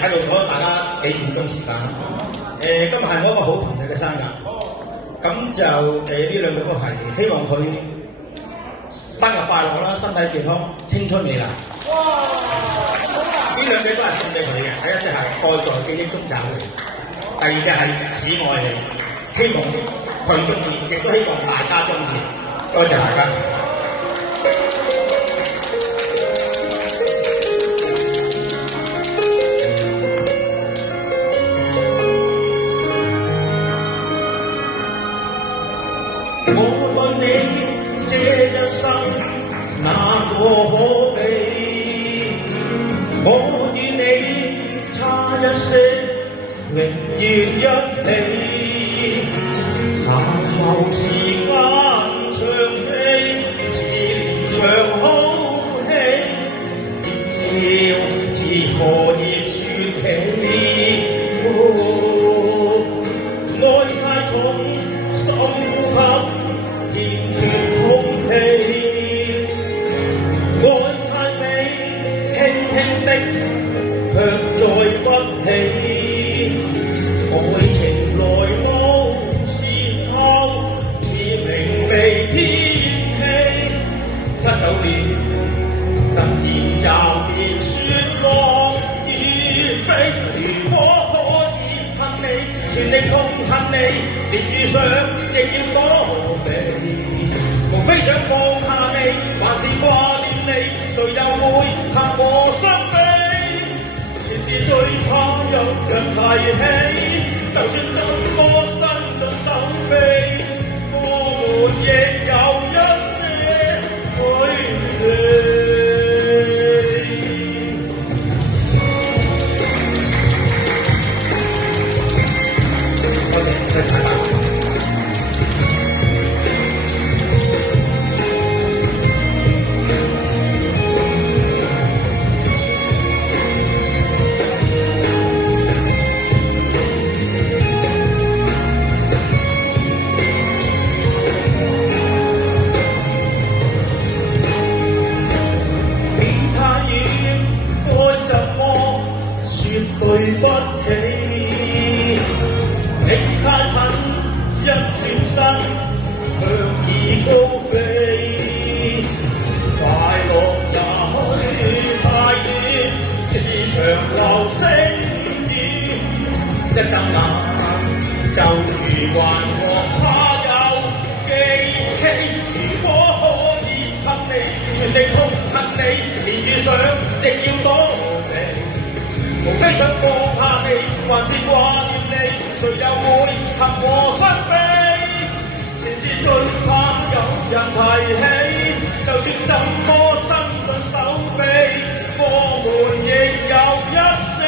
喺度阻咗大家幾分鐘時間。今日係我一個好朋友嘅生日，咁就呢兩句都係希望佢生日快樂啦，身體健康，青春美麗。哇！呢兩句都係送俾佢嘅，第一隻係愛在記憶中找你，第二隻係只愛你，希望佢中意，亦都希望大家中意。多謝大家。我對你這一生哪個可比？我與你差一些榮耀一起，但後時間長氣，似連場好戲，要自何葉説起？愛太重，深呼吸。甜甜空氣，愛太美，輕輕的，卻載不起。愛情來無時候，似明媚天氣。一走了，突然驟變雪落雨飛。如果可以恨你，全力痛恨你，連遇上亦要躲避。無非想放下你，還是掛念你，誰又會和我相比？前事最怕有人提起，就算怎麼伸盡手臂，我們亦有一些距離。多謝大家。對不起，你太近，一轉身向已高飛，快樂也許太遠，是場流星雨，一眨眼就如幻覺，怕有記起。如果可以恨你，全力痛恨你，連遇上亦要躲避。無非想放下你，還是掛念你，誰又會和我相比？前事最怕有人提起，就算怎麼伸盡手臂，我們亦有一些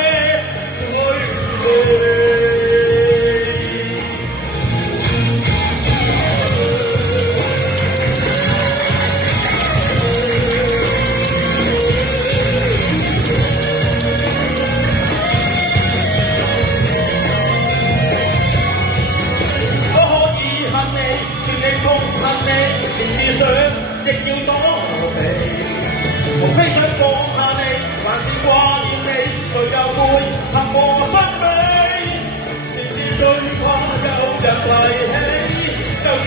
距離。亦要躲避，無非想放下你，還是掛念你，誰又會和我相比？前事最怕有人提起，就算